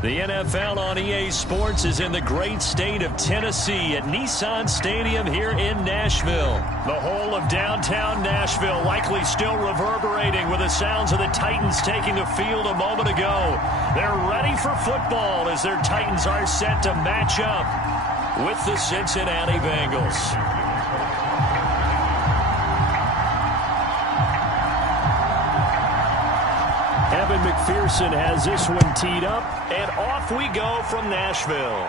The NFL on EA Sports is in the great state of Tennessee at Nissan Stadium here in Nashville. The whole of downtown Nashville likely still reverberating with the sounds of the Titans taking the field a moment ago. They're ready for football as their Titans are set to match up with the Cincinnati Bengals. Evan McPherson has this one teed up, and off we go from Nashville.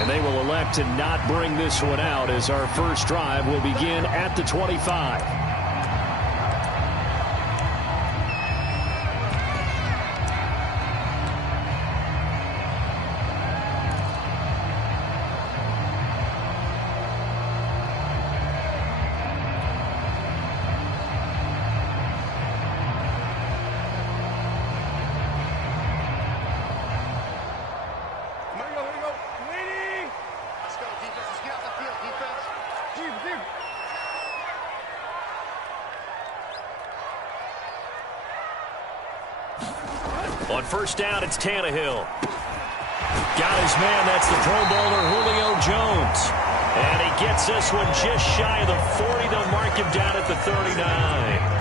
And they will elect to not bring this one out as our first drive will begin at the 25. On first down, it's Tannehill. Got his man. That's the Pro Bowler Julio Jones. And he gets this one just shy of the 40. They'll mark him down at the 39.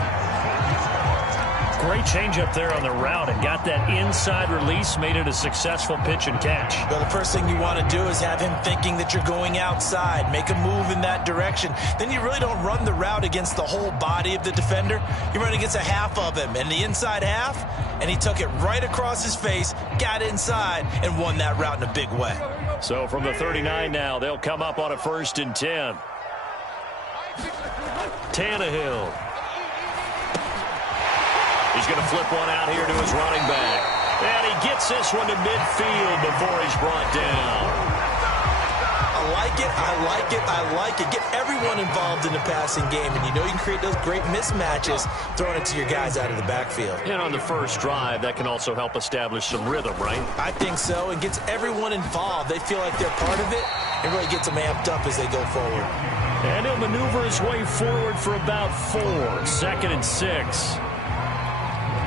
Great change up there on the route and got that inside release, made it a successful pitch and catch. Well, the first thing you want to do is have him thinking that you're going outside, make a move in that direction. Then you really don't run the route against the whole body of the defender. You run against a half of him, and the inside half, and he took it right across his face, got inside, and won that route in a big way. So from the 39 now, they'll come up on a 1st and 10. Tannehill. He's going to flip one out here to his running back. And he gets this one to midfield before he's brought down. I like it, I like it, I like it. Get everyone involved in the passing game, and you know you can create those great mismatches throwing it to your guys out of the backfield. And on the first drive, that can also help establish some rhythm, right? I think so. It gets everyone involved. They feel like they're part of it. It really gets them amped up as they go forward. And he'll maneuver his way forward for about 4. 2nd and 6.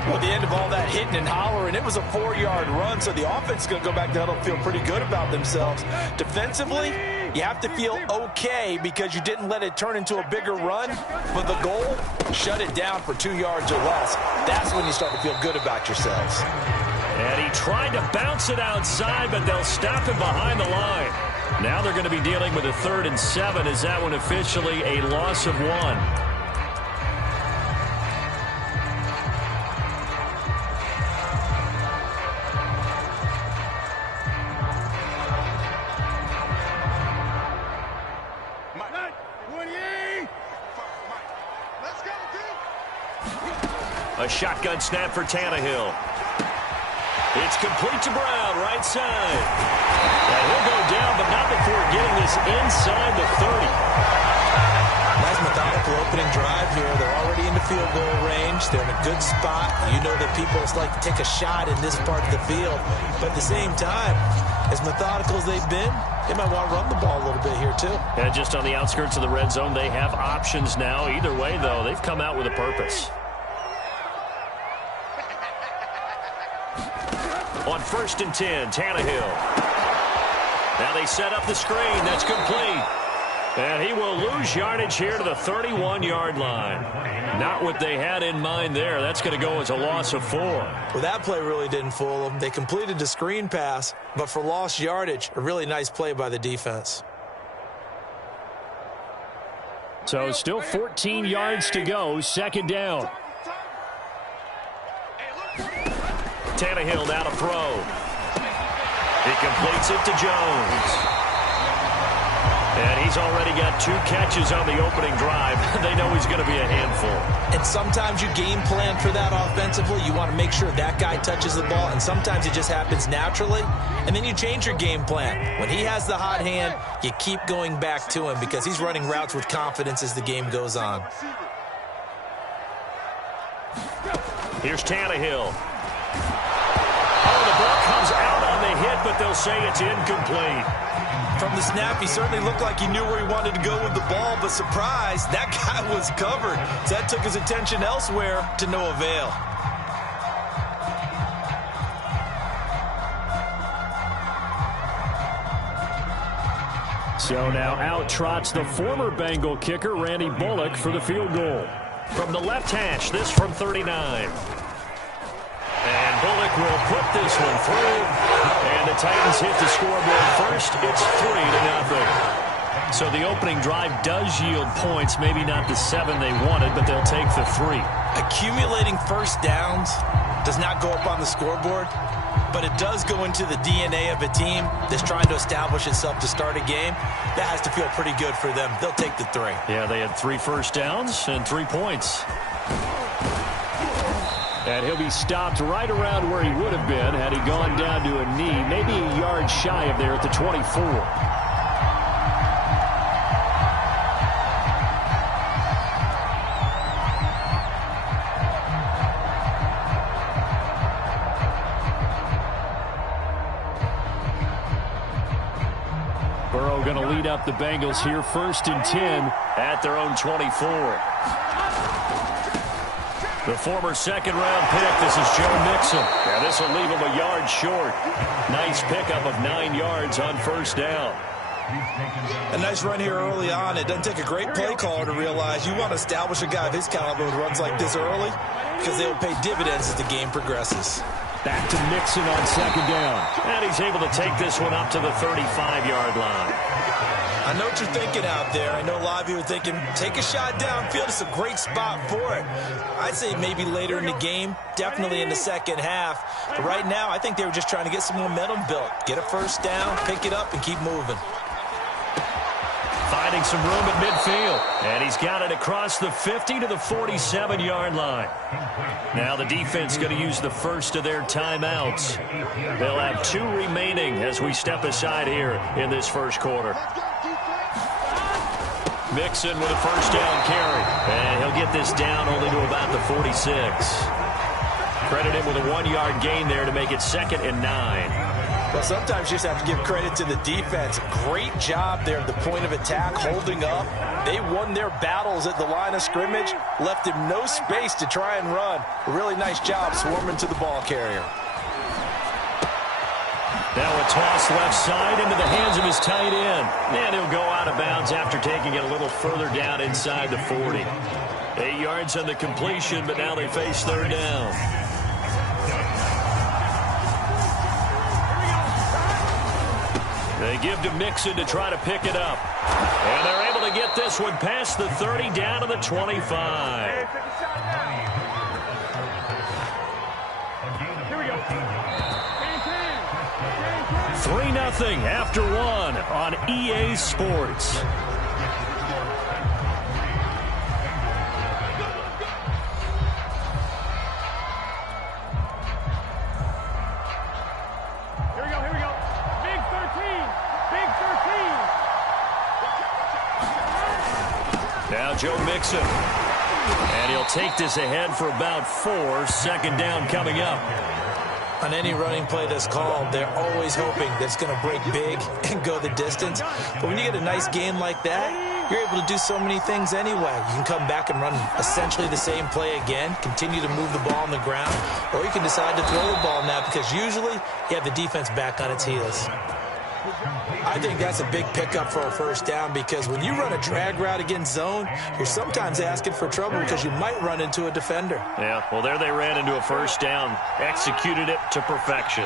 Well, at the end of all that hitting and hollering, it was a 4-yard run, so the offense is going to go back to huddle and feel pretty good about themselves. Defensively, you have to feel okay because you didn't let it turn into a bigger run, but the goal, shut it down for 2 yards or less. That's when you start to feel good about yourselves. And he tried to bounce it outside, but they'll stop him behind the line. Now they're going to be dealing with a 3rd and 7. Is that one officially a loss of 1? A shotgun snap for Tannehill. It's complete to Brown, right side. And he'll go down, but not before getting this inside the 30. Nice methodical opening drive here. They're already in the field goal range. They're in a good spot. You know that people like to take a shot in this part of the field. But at the same time, as methodical as they've been, they might want to run the ball a little bit here too. And just on the outskirts of the red zone, they have options now. Either way, though, they've come out with a purpose. On 1st and 10, Tannehill. Now they set up the screen. That's complete. And he will lose yardage here to the 31-yard line. Not what they had in mind there. That's going to go as a loss of 4. Well, that play really didn't fool them. They completed the screen pass, but for lost yardage, a really nice play by the defense. So still 14 yards to go. 2nd down. Tannehill now to throw. He completes it to Jones. And he's already got 2 catches on the opening drive. They know he's going to be a handful. And sometimes you game plan for that offensively. You want to make sure that guy touches the ball, and sometimes it just happens naturally. And then you change your game plan. When he has the hot hand, you keep going back to him because he's running routes with confidence as the game goes on. Here's Tannehill. Oh, the ball comes out on the hit, but they'll say it's incomplete. From the snap, he certainly looked like he knew where he wanted to go with the ball, but surprise, that guy was covered. So that took his attention elsewhere to no avail. So now out trots the former Bengal kicker, Randy Bullock, for the field goal. From the left hash, this from 39. And Bullock will put this one through. And the Titans hit the scoreboard first. It's 3-0. So the opening drive does yield points. Maybe not the 7 they wanted, but they'll take the 3. Accumulating first downs does not go up on the scoreboard, but it does go into the DNA of a team that's trying to establish itself to start a game. That has to feel pretty good for them. They'll take the 3. Yeah, they had 3 first downs and 3 points. And he'll be stopped right around where he would have been had he gone down to a knee, maybe a yard shy of there at the 24. Going to lead up the Bengals here, 1st and 10 at their own 24. The former second-round pick, this is Joe Mixon. Yeah, this will leave him a yard short. Nice pickup of 9 yards on first down. A nice run here early on. It doesn't take a great play caller to realize you want to establish a guy of his caliber with runs like this early because they will pay dividends as the game progresses. Back to Mixon on second down. And he's able to take this one up to the 35-yard line. I know what you're thinking out there. I know a lot of you are thinking, take a shot downfield. It's a great spot for it. I'd say maybe later in the game, definitely in the second half. But right now, I think they were just trying to get some momentum built. Get a first down, pick it up, and keep moving. Finding some room at midfield. And he's got it across the 50 to the 47-yard line. Now the defense going to use the first of their timeouts. They'll have 2 remaining as we step aside here in this first quarter. Mixon with a first down carry. And he'll get this down only to about the 46. Credit him with a 1-yard gain there to make it 2nd and 9. Well, sometimes you just have to give credit to the defense. Great job there at the point of attack, holding up. They won their battles at the line of scrimmage, left him no space to try and run. A really nice job swarming to the ball carrier. Now a toss left side into the hands of his tight end. And he'll go out of bounds after taking it a little further down inside the 40. 8 yards on the completion, but now they face 3rd down. They give to Mixon to try to pick it up. And they're able to get this one past the 30 down to the 25. Here we go. 3-0 after 1 on EA Sports. Now Joe Mixon. And he'll take this ahead for about 4. 2nd down coming up. On any running play that's called, they're always hoping that it's going to break big and go the distance. But when you get a nice gain like that, you're able to do so many things anyway. You can come back and run essentially the same play again, continue to move the ball on the ground, or you can decide to throw the ball now because usually you have the defense back on its heels. I think that's a big pickup for a first down because when you run a drag route against zone, you're sometimes asking for trouble because you might run into a defender. Yeah, well, there they ran into a first down, executed it to perfection.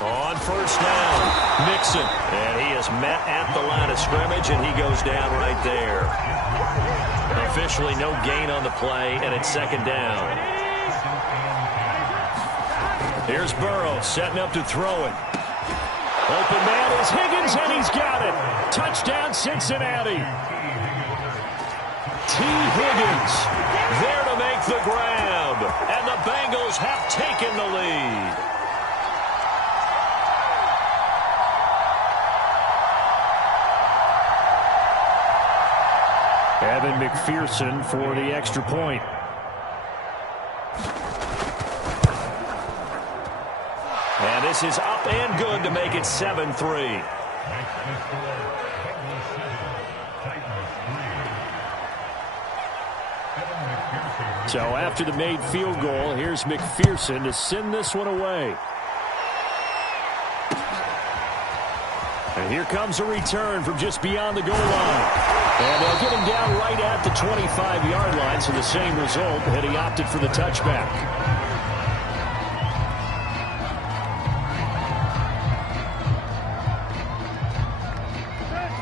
On first down, Mixon, and he is met at the line of scrimmage, and he goes down right there. Officially no gain on the play, and it's 2nd down. Here's Burrow setting up to throw it. Open man is Higgins, and he's got it. Touchdown, Cincinnati. T. Higgins there to make the grab, and the Bengals have taken the lead. Evan McPherson for the extra point. And this is up and good to make it 7-3. So after the made field goal, here's McPherson to send this one away. And And here comes a return from just beyond the goal line. And they'll get him down right at the 25-yard line, so the same result, and he opted for the touchback.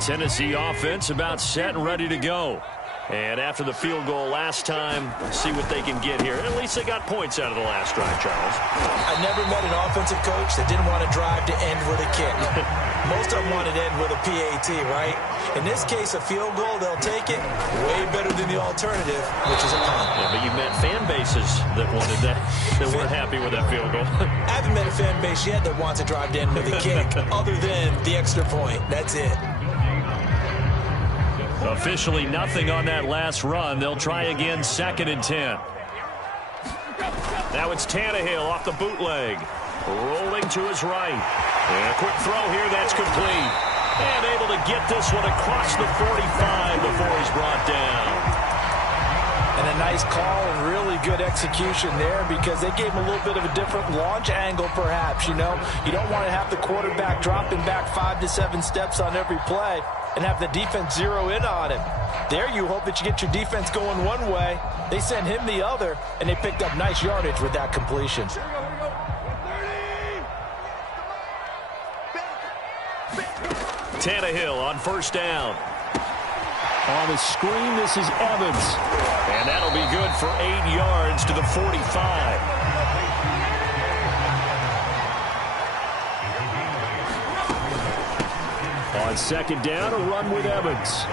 Tennessee offense about set and ready to go. And after the field goal last time, see what they can get here. At least they got points out of the last drive, Charles. I never met an offensive coach that didn't want to drive to end with a kick. Most of them wanted to end with a PAT, right? In this case, a field goal, they'll take it. Way better than the alternative, which is a punt. Yeah, but you've met fan bases that wanted that, that weren't happy with that field goal. I haven't met a fan base yet that wants to drive to end with a kick, other than the extra point. That's it. Officially nothing on that last run. They'll try again, 2nd and 10. Now it's Tannehill off the bootleg. Rolling to his right. And a quick throw here, that's complete. And able to get this one across the 45 before he's brought down. And a nice call and really good execution there, because they gave him a little bit of a different launch angle perhaps, you know. You don't want to have the quarterback dropping back 5 to 7 steps on every play and have the defense zero in on him. There you hope that you get your defense going one way. They sent him the other, and they picked up nice yardage with that completion. Tannehill on 1st down. On the screen, this is Evans. And that'll be good for 8 yards to the 45. On 2nd down, a run with Evans.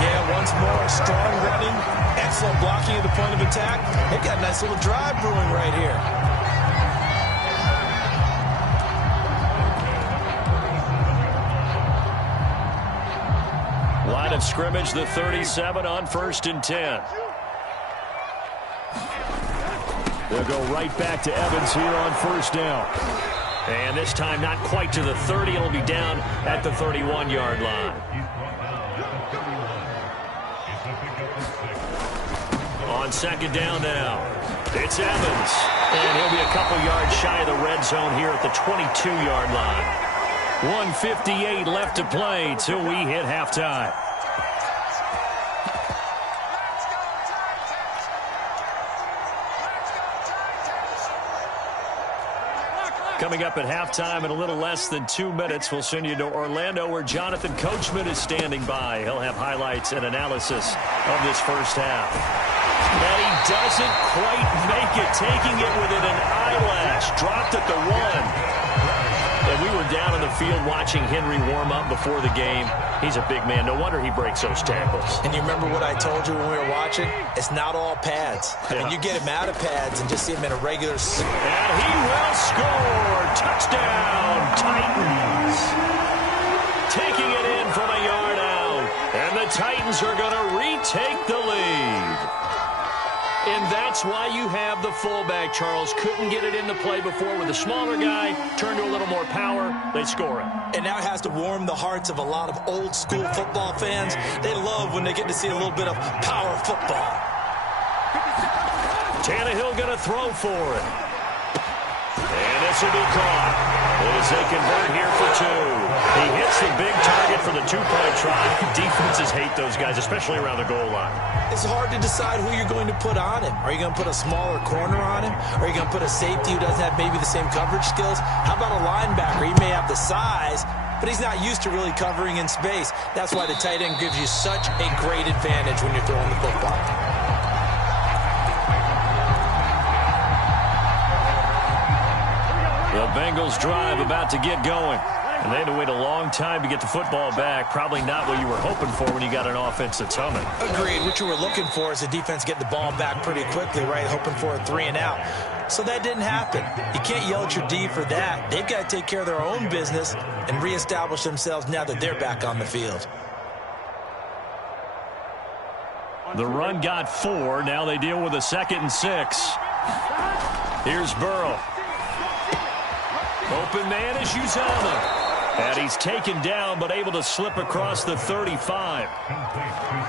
Yeah, once more, strong running, excellent blocking at the point of attack. They've got a nice little drive brewing right here. Line of scrimmage, the 37 on 1st and 10. They'll go right back to Evans here on 1st down. And this time not quite to the 30. It'll be down at the 31-yard line. On 2nd down now, it's Evans. And he'll be a couple yards shy of the red zone here at the 22-yard line. 1:58 left to play till we hit halftime. Coming up at halftime in a little less than 2 minutes, we'll send you to Orlando where Jonathan Coachman is standing by. He'll have highlights and analysis of this first half. And he doesn't quite make it, taking it within an eyelash. Dropped at the 1. And we were down in the field watching Henry warm up before the game. He's a big man. No wonder he breaks those tackles. And you remember what I told you when we were watching? It's not all pads. I mean, you get him out of pads and just see him in a regular... And he will score! Touchdown, Titans! Taking it in from a yard out. And the Titans are going to retake the lead. And that's why you have the fullback, Charles. Couldn't get it into play before with a smaller guy. Turned to a little more power. They score it. And now it has to warm the hearts of a lot of old-school football fans. They love when they get to see a little bit of power football. Tannehill going to throw for it. And this will be caught as they convert here for 2. He hits the big target for the 2-point try. Defenses hate those guys, especially around the goal line. It's hard to decide who you're going to put on him. Are you going to put a smaller corner on him? Are you going to put a safety who doesn't have maybe the same coverage skills? How about a linebacker? He may have the size, but he's not used to really covering in space. That's why the tight end gives you such a great advantage when you're throwing the football. The Bengals drive about to get going. And they had to wait a long time to get the football back. Probably not what you were hoping for when you got an offense that's humming. Agreed. What you were looking for is the defense getting the ball back pretty quickly, right? Hoping for a 3 and out. So that didn't happen. You can't yell at your D for that. They've got to take care of their own business and reestablish themselves now that they're back on the field. The run got 4. Now they deal with a 2nd and 6. Here's Burrow. Open man is Uzama. And he's taken down, but able to slip across the 35.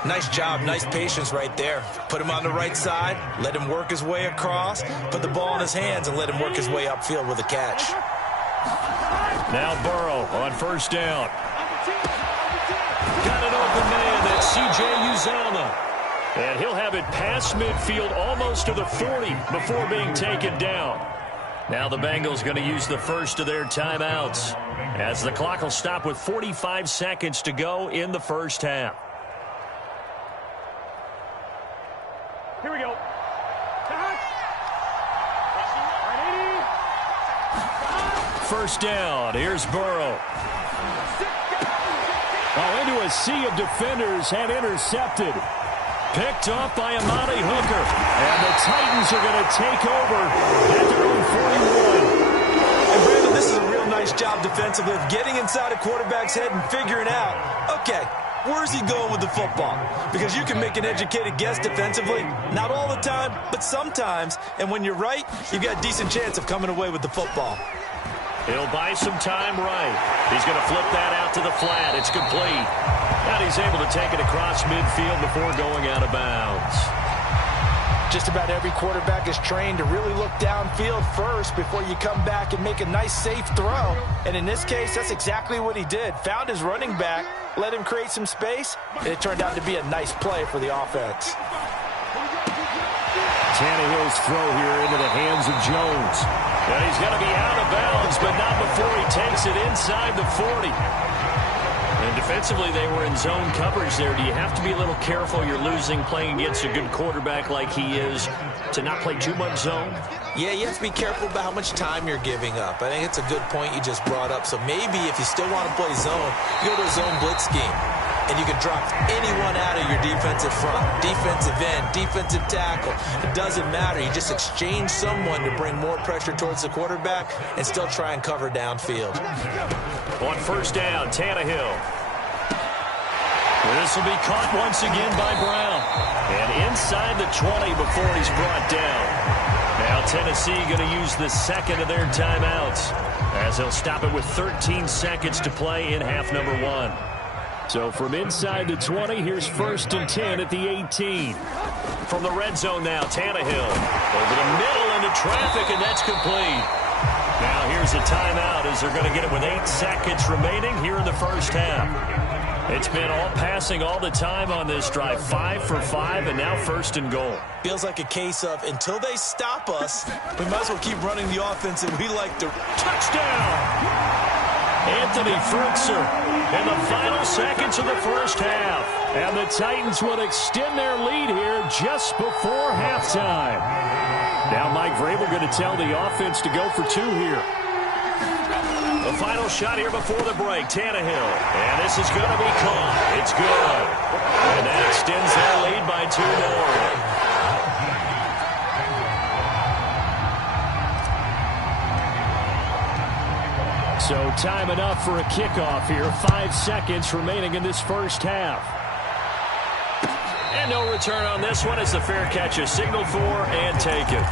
Nice job, nice patience right there. Put him on the right side, let him work his way across, put the ball in his hands, and let him work his way upfield with a catch. Now Burrow on first down. Got an open man. That's C.J. Uzomah. And he'll have it past midfield almost to the 40 before being taken down. Now the Bengals going to use the first of their timeouts, as the clock will stop with 45 seconds to go in the first half. Here we go. First down. Here's Burrow. Oh, into a sea of defenders and intercepted. Picked off by Amani Hooker. And the Titans are going to take over at their own 41. And Brandon, this is a real nice job defensively of getting inside a quarterback's head and figuring out, okay, where's he going with the football? Because you can make an educated guess defensively. Not all the time, but sometimes. And when you're right, you've got a decent chance of coming away with the football. He'll buy some time right. He's going to flip that out to the flat. It's complete. And he's able to take it across midfield before going out of bounds. Just about every quarterback is trained to really look downfield first before you come back and make a nice, safe throw. And in this case, that's exactly what he did. Found his running back, let him create some space, and it turned out to be a nice play for the offense. Tannehill's throw here into the hands of Jones. And he's going to be out of bounds, but not before he takes it inside the 40. And defensively, they were in zone coverage there. Do you have to be a little careful? You're losing playing against a good quarterback like he is to not play too much zone? Yeah, you have to be careful about how much time you're giving up. I think it's a good point you just brought up. So maybe if you still want to play zone, you go to a zone blitz scheme. And you can drop anyone out of your defensive front, defensive end, defensive tackle. It doesn't matter. You just exchange someone to bring more pressure towards the quarterback and still try and cover downfield. On first down, Tannehill. This will be caught once again by Brown. And inside the 20 before he's brought down. Now Tennessee going to use the second of their timeouts, as they'll stop it with 13 seconds to play in half number 1. So from inside the 20, here's first and 10 at the 18. From the red zone now, Tannehill over the middle into traffic, and that's complete. Now here's a timeout as they're going to get it with 8 seconds remaining here in the first half. It's been all passing all the time on this drive. 5 for 5, and now first and goal. Feels like a case of until they stop us, we might as well keep running the offense that we like to. Touchdown! Anthony Fertzer in the final seconds of the first half. And the Titans will extend their lead here just before halftime. Now Mike Vrabel going to tell the offense to go for 2 here. The final shot here before the break, Tannehill. And this is going to be caught. It's good. And that extends their lead by 2 more. So time enough for a kickoff here. 5 seconds remaining in this first half. And no return on this one as the fair catch is signaled for and taken.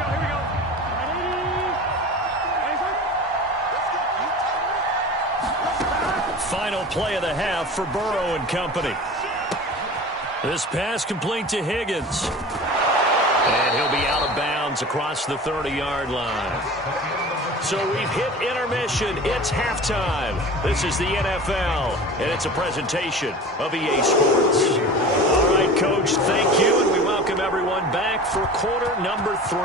Here we go. Final play of the half for Burrow and company. This pass complete to Higgins. And he'll be out of bounds across the 30-yard line. So we've hit intermission. It's halftime. This is the NFL, and it's a presentation of EA Sports. All right, Coach, thank you, and we welcome everyone back for quarter number 3.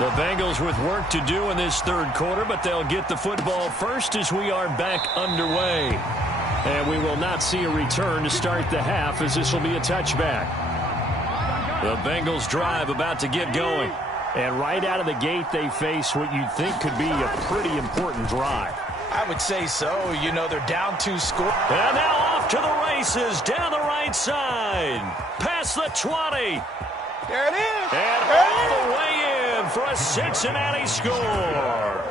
The Bengals with work to do in this third quarter, but they'll get the football first as we are back underway. And we will not see a return to start the half, as this will be a touchback. The Bengals drive about to get going. And right out of the gate, they face what you'd think could be a pretty important drive. I would say so. You know, they're down 2 scores. And now off to the races down the right side. Past the 20. There it is. And all the way in for a Cincinnati score.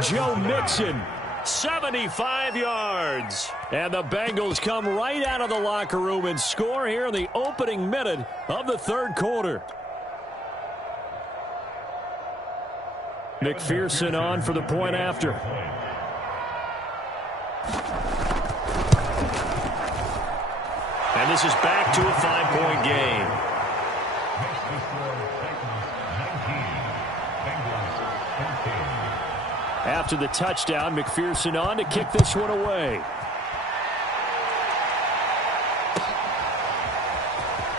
Joe Mixon. 75 yards. And the Bengals come right out of the locker room and score here in the opening minute of the third quarter. McPherson on for the point after. And this is back to a 5-point game. After the touchdown, McPherson on to kick this one away.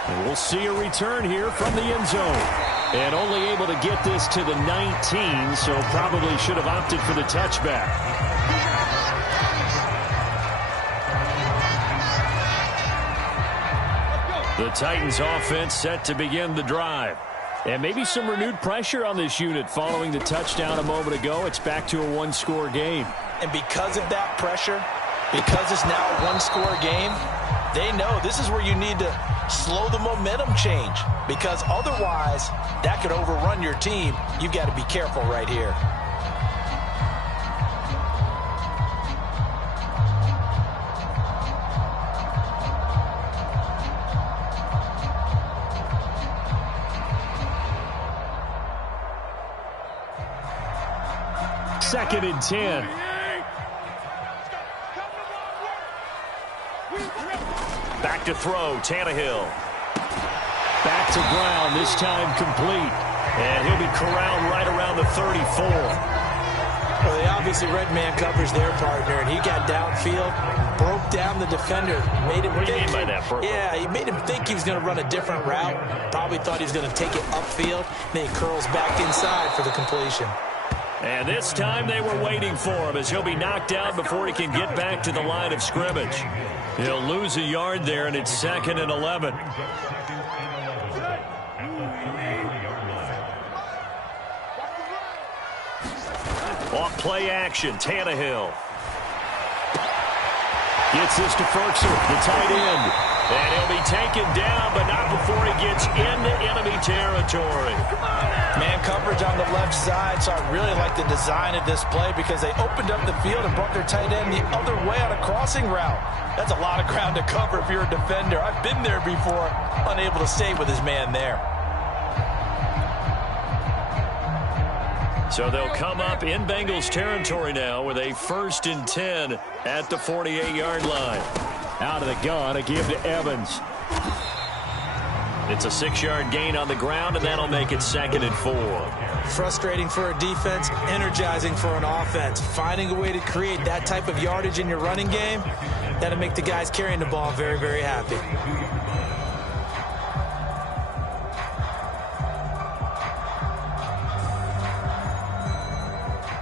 And we'll see a return here from the end zone. And only able to get this to the 19, so probably should have opted for the touchback. The Titans offense set to begin the drive. And maybe some renewed pressure on this unit following the touchdown a moment ago. It's back to a one-score game. And because of that pressure, because it's now a one-score game, they know this is where you need to slow the momentum change, because otherwise that could overrun your team. You've got to be careful right here. Second and 10. Back to throw, Tannehill. Back to Brown, this time complete. And he'll be corralled right around the 34. Well, they obviously read man coverage their partner, and he got downfield, broke down the defender, made him What do you think, mean by that, Burko? Yeah, he made him think he was going to run a different route. Probably thought he was going to take it upfield. Then he curls back inside for the completion. And this time they were waiting for him, as he'll be knocked out before he can get back to the line of scrimmage. He'll lose a yard there, and it's 2nd and 11. Off play action, Tannehill. Gets this to Ferguson, the tight end. And he'll be taken down, but not before he gets into enemy territory. Man coverage on the left side, so I really like the design of this play because they opened up the field and brought their tight end the other way on a crossing route. That's a lot of ground to cover if you're a defender. I've been there before, unable to stay with his man there. So they'll come up in Bengals territory now with a 1st and 10 at the 48-yard line. Out of the gun, a give to Evans. It's a 6-yard gain on the ground, and that'll make it 2nd and 4. Frustrating for a defense, energizing for an offense. Finding a way to create that type of yardage in your running game, that'll make the guys carrying the ball very, very happy.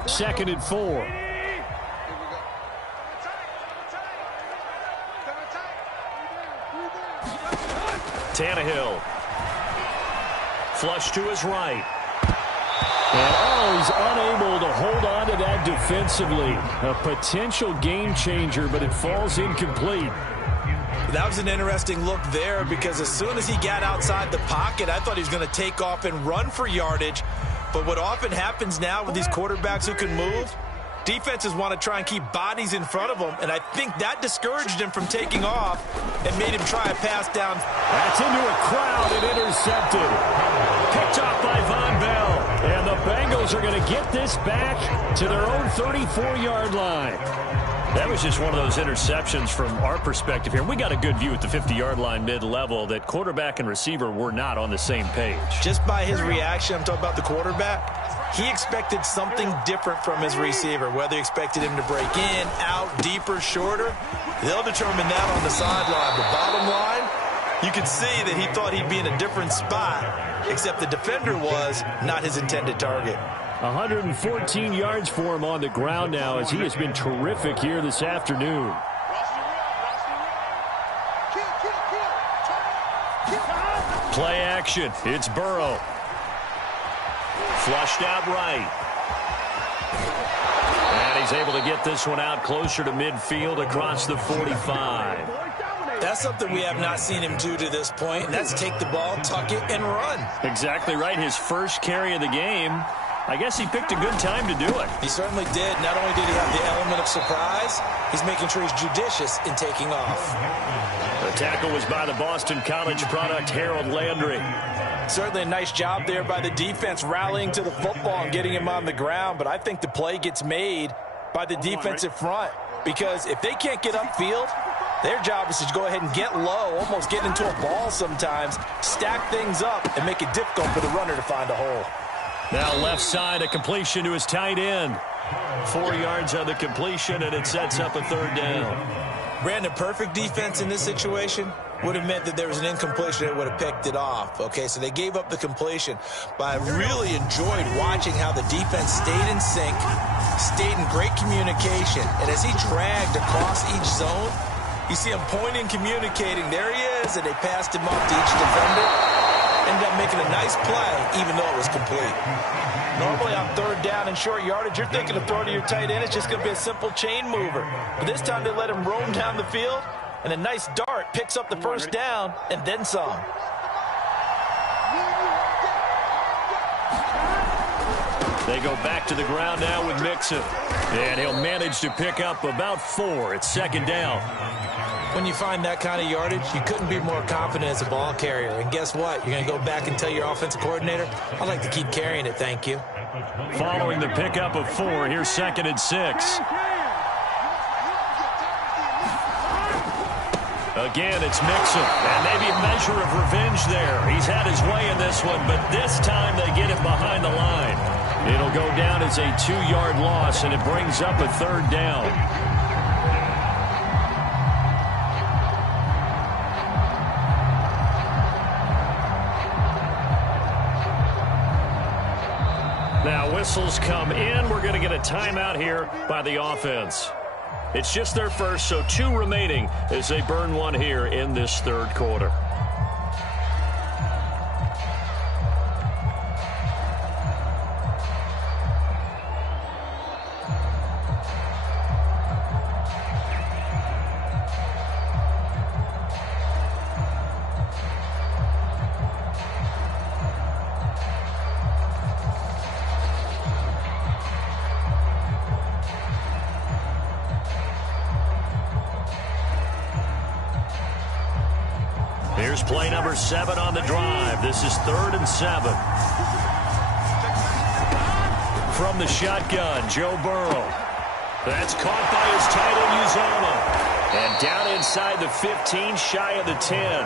Second and 4. Tannehill. Flush to his right. And he's unable to hold on to that defensively. A potential game changer, but it falls incomplete. That was an interesting look there because as soon as he got outside the pocket, I thought he was going to take off and run for yardage. But what often happens now with these quarterbacks who can move, defenses want to try and keep bodies in front of them, and I think that discouraged him from taking off and made him try a pass down. That's into a crowd and intercepted. Picked off by Von Bell. And the Bengals are going to get this back to their own 34-yard line. That was just one of those interceptions from our perspective here. We got a good view at the 50-yard line mid-level that quarterback and receiver were not on the same page. Just by his reaction, I'm talking about the quarterback, he expected something different from his receiver. Whether he expected him to break in, out, deeper, shorter, they'll determine that on the sideline. The bottom line, you could see that he thought he'd be in a different spot, except the defender was not his intended target. 114 yards for him on the ground now as he has been terrific here this afternoon. Play action. It's Burrow. Flushed out right. And he's able to get this one out closer to midfield across the 45. That's something we have not seen him do to this point, and that's take the ball, tuck it, and run. Exactly right. His first carry of the game. I guess he picked a good time to do it. He certainly did. Not only did he have the element of surprise, he's making sure he's judicious in taking off. The tackle was by the Boston College product, Harold Landry. Certainly a nice job there by the defense rallying to the football and getting him on the ground, but I think the play gets made by the defensive front because if they can't get upfield, Their job is to go ahead and get low, almost get into a ball sometimes, stack things up, and make it difficult for the runner to find a hole. Now left side, a completion to his tight end. 4 yards on the completion, and it sets up a third down. Brandon, perfect defense in this situation would have meant that there was an incompletion that would have picked it off. Okay, so they gave up the completion, but I really enjoyed watching how the defense stayed in sync, stayed in great communication, and as he dragged across each zone, you see him pointing, communicating. There he is, and they passed him off to each defender. Ended up making a nice play, even though it was complete. Normally on third down and short yardage, you're thinking of throwing to your tight end. It's just going to be a simple chain mover. But this time they let him roam down the field, and a nice dart picks up the first down and then some. They go back to the ground now with Mixon. And he'll manage to pick up about 4. It's second down. When you find that kind of yardage, you couldn't be more confident as a ball carrier. And guess what? You're going to go back and tell your offensive coordinator, I'd like to keep carrying it, thank you. Following the pickup of 4, here's 2nd and 6. Again, it's Mixon. And maybe a measure of revenge there. He's had his way in this one, but this time they get him behind the line. It'll go down as a 2-yard loss, and it brings up a third down. Now whistles come in. We're going to get a timeout here by the offense. It's just their first, so 2 remaining as they burn 1 here in this third quarter. Here's play number 7 on the drive. This is 3rd and 7. From the shotgun, Joe Burrow. That's caught by his tight end, Uzomah. And down inside the 15, shy of the 10.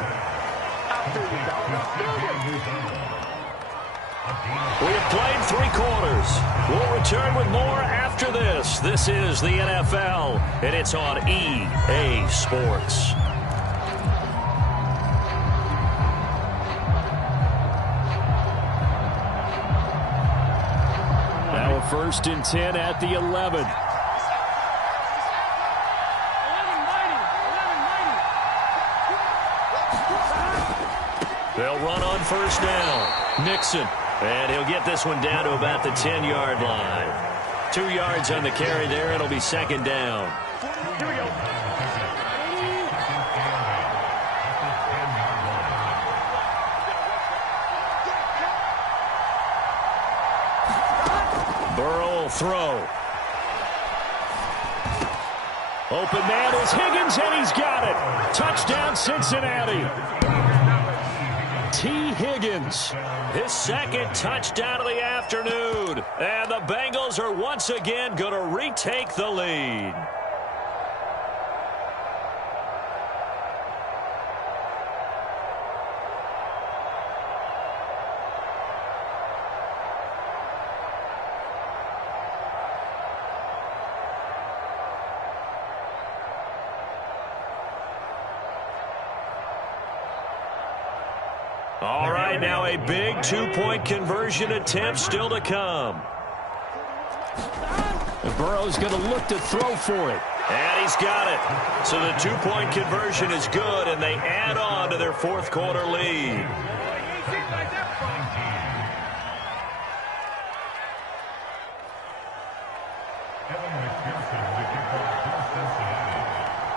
We have played 3 quarters. We'll return with more after this. This is the NFL, and it's on EA Sports. Now a 1st and 10 at the 11. They'll run on 1st down. Mixon. And he'll get this one down to about the 10-yard line. 2 yards on the carry there. It'll be 2nd down. Here we go. Burrow will throw. Open man is Higgins, and he's got it. Touchdown, Cincinnati. T. Higgins, his 2nd touchdown of the afternoon. And the Bengals are once again going to retake the lead. All right, now a big 2-point conversion attempt still to come. And Burrow's going to look to throw for it. And he's got it. So the 2-point conversion is good, and they add on to their 4th quarter lead.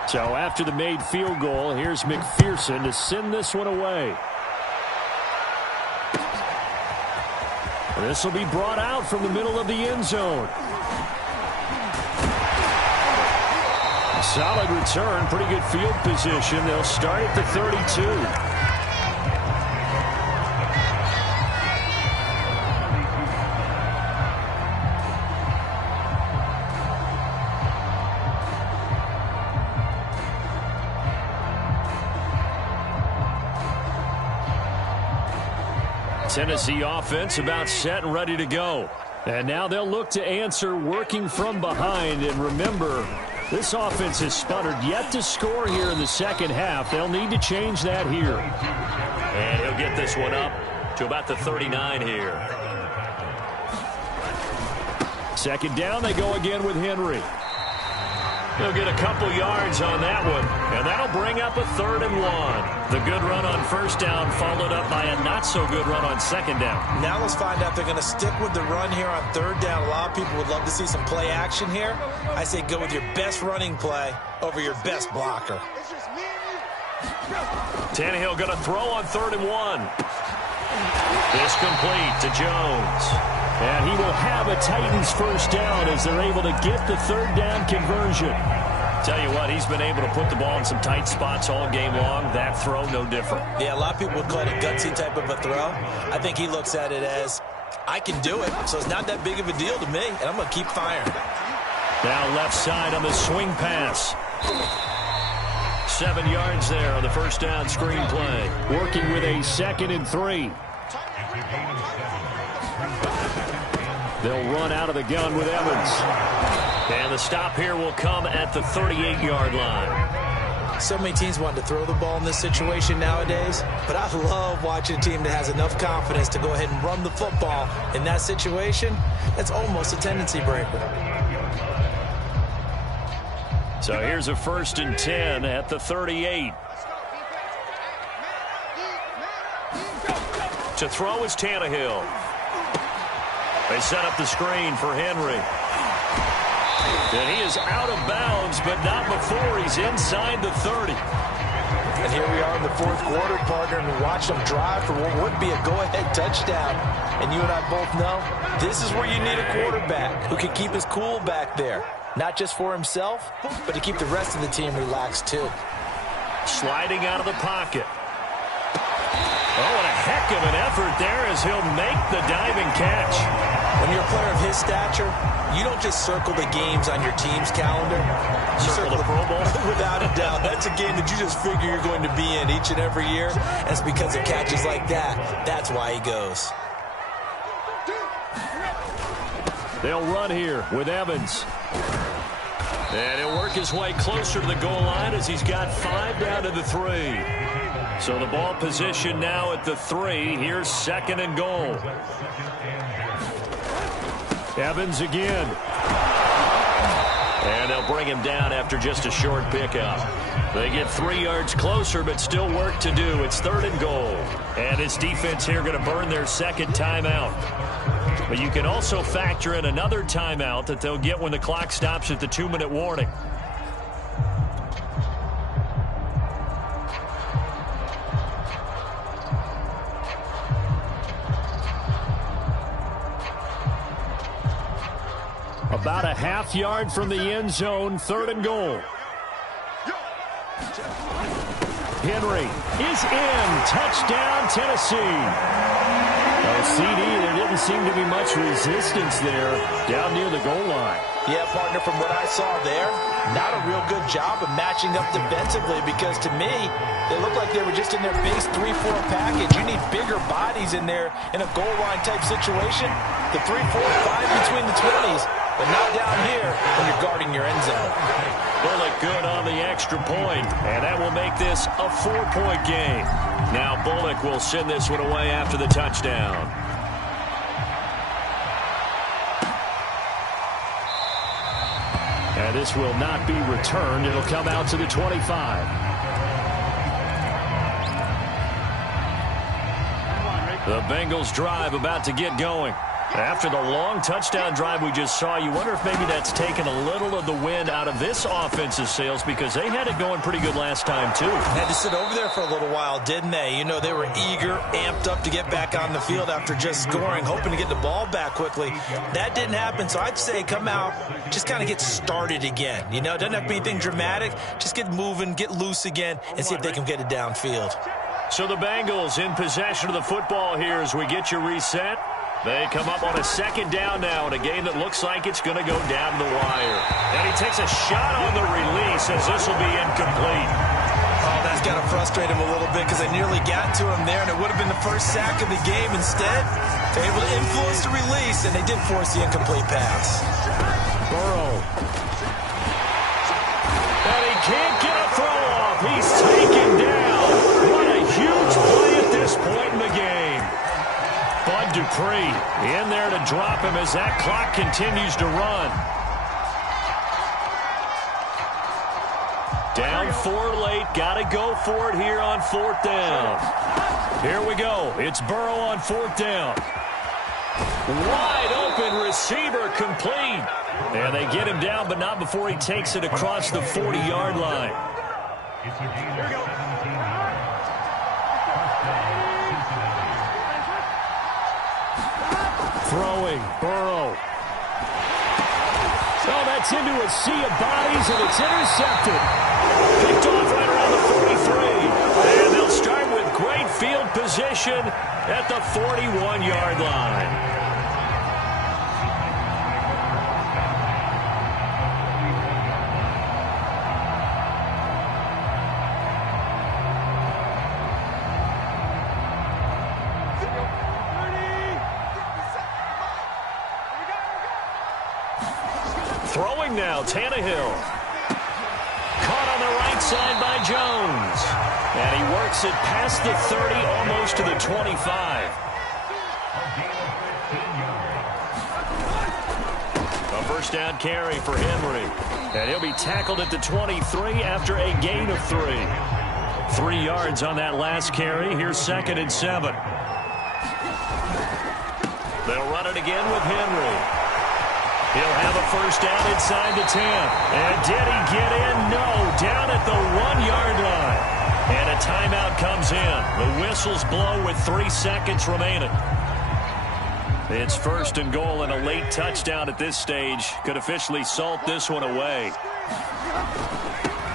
So after the made field goal, here's McPherson to send this one away. This will be brought out from the middle of the end zone. Solid return, pretty good field position. They'll start at the 32. Tennessee offense about set and ready to go. And now they'll look to answer working from behind. And remember, this offense has sputtered yet to score here in the second half. They'll need to change that here. And he'll get this one up to about the 39 here. Second down, they go again with Henry. He'll get a couple yards on that one, and that'll bring up a 3rd and 1. The good run on first down followed up by a not-so-good run on second down. Now let's find out if they're going to stick with the run here on 3rd down. A lot of people would love to see some play action here. I say go with your best running play over your best blocker. Tannehill going to throw on 3rd and 1. This complete to Jones. And he will have a Titans first down as they're able to get the 3rd down conversion. Tell you what, he's been able to put the ball in some tight spots all game long. That throw, no different. Yeah, a lot of people would call it a gutsy type of a throw. I think he looks at it as, I can do it, so it's not that big of a deal to me, and I'm going to keep firing. Now left side on the swing pass. 7 yards there on the first down screen play. Working with a 2nd and 3. They'll run out of the gun with Evans. And the stop here will come at the 38-yard line. So many teams want to throw the ball in this situation nowadays, but I love watching a team that has enough confidence to go ahead and run the football in that situation. That's almost a tendency breaker. So here's a 1st and 10 at the 38. To throw is Tannehill. They set up the screen for Henry. And he is out of bounds, but not before he's inside the 30. And here we are in the 4th quarter, partner, and watch them drive for what would be a go-ahead touchdown. And you and I both know this is where you need a quarterback who can keep his cool back there. Not just for himself, but to keep the rest of the team relaxed, too. Sliding out of the pocket. Oh, and a heck of an effort there as he'll make the diving catch. When you're a player of his stature, you don't just circle the games on your team's calendar. You circle the Pro Bowl? Without a doubt. That's a game that you just figure you're going to be in each and every year. And it's because of catches like that. That's why he goes. They'll run here with Evans. And he'll work his way closer to the goal line as he's got 5 down to the 3. So the ball position now at the 3. Here's 2nd and goal. Evans again. And they'll bring him down after just a short pickup. They get 3 yards closer, but still work to do. It's 3rd and goal. And his defense here going to burn their 2nd timeout. But you can also factor in another timeout that they'll get when the clock stops at the 2-minute warning. About a half yard from the end zone, 3rd and goal. Henry is in. Touchdown, Tennessee. CD, there didn't seem to be much resistance there down near the goal line. Yeah, partner, from what I saw there, not a real good job of matching up defensively because to me, they looked like they were just in their base 3-4 package. You need bigger bodies in there in a goal line type situation. The 3-4, 5 between the 20s, but not down here when you're guarding your end zone. Bullock good on the extra point, and that will make this a 4-point game. Now Bullock will send this one away after the touchdown. And this will not be returned. It'll come out to the 25. The Bengals drive about to get going. After the long touchdown drive we just saw, you wonder if maybe that's taken a little of the wind out of this offense's sails because they had it going pretty good last time, too. Had to sit over there for a little while, didn't they? You know, they were eager, amped up to get back on the field after just scoring, hoping to get the ball back quickly. That didn't happen, so I'd say come out, just kind of get started again. You know, it doesn't have to be anything dramatic. Just get moving, get loose again, and see if they can get it downfield. So the Bengals in possession of the football here as we get you reset. They come up on a 2nd down now in a game that looks like it's going to go down the wire. And he takes a shot on the release as this will be incomplete. Oh, that's That's got to frustrate him a little bit because they nearly got to him there, and it would have been the first sack of the game. Instead, they're able to influence the release, and they did force the incomplete pass. Burrow. And he can't get a throw off. He's taken down. What a huge play at this point in the game. Bud Dupree in there to drop him as that clock continues to run. Down 4 late. Got to go for it here on 4th down. Here we go. It's Burrow on 4th down. Wide open receiver complete. And they get him down, but not before he takes it across the 40-yard line. Throwing, Burrow. Oh, that's into a sea of bodies, and it's intercepted. Picked off right around the 43. And they'll start with great field position at the 41-yard line. Throwing now, Tannehill. Caught on the right side by Jones. And he works it past the 30, almost to the 25. A first down carry for Henry. And he'll be tackled at the 23 after a gain of 3. 3 yards on that last carry. Here's 2nd and 7. They'll run it again with Henry. He'll have a first down inside the 10. And did he get in? No. Down at the 1-yard line. And a timeout comes in. The whistles blow with 3 seconds remaining. It's 1st and goal, and a late touchdown at this stage could officially salt this one away.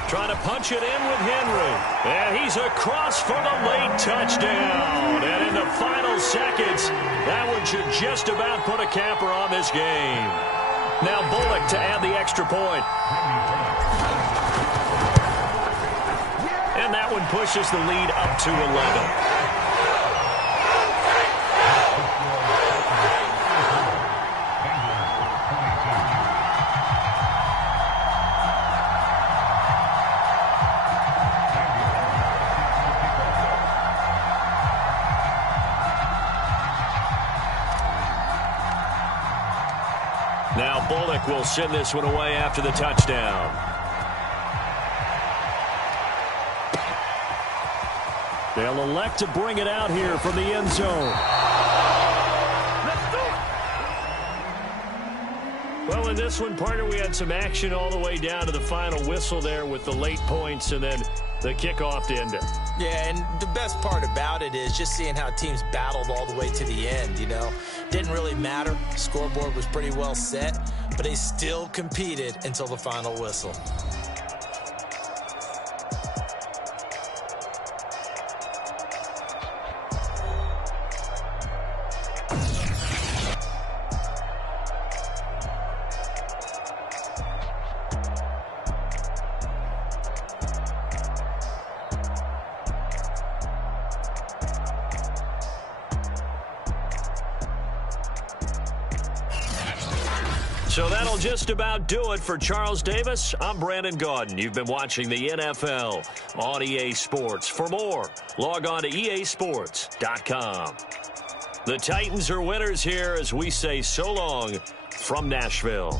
Trying to punch it in with Henry. And he's across for the late touchdown. And in the final seconds, that one should just about put a capper on this game. Now Bullock to add the extra point. And that one pushes the lead up to 11. Now Bullock will send this one away after the touchdown. They'll elect to bring it out here from the end zone. Well, in this one, partner, we had some action all the way down to the final whistle there with the late points and then the kickoff to end it. Yeah, and the best part about it is just seeing how teams battled all the way to the end, you know. Didn't really matter. Scoreboard was pretty well set, but they still competed until the final whistle. So that'll just about do it for Charles Davis. I'm Brandon Gaudin. You've been watching the NFL on EA Sports. For more, log on to easports.com. The Titans are winners here as we say so long from Nashville.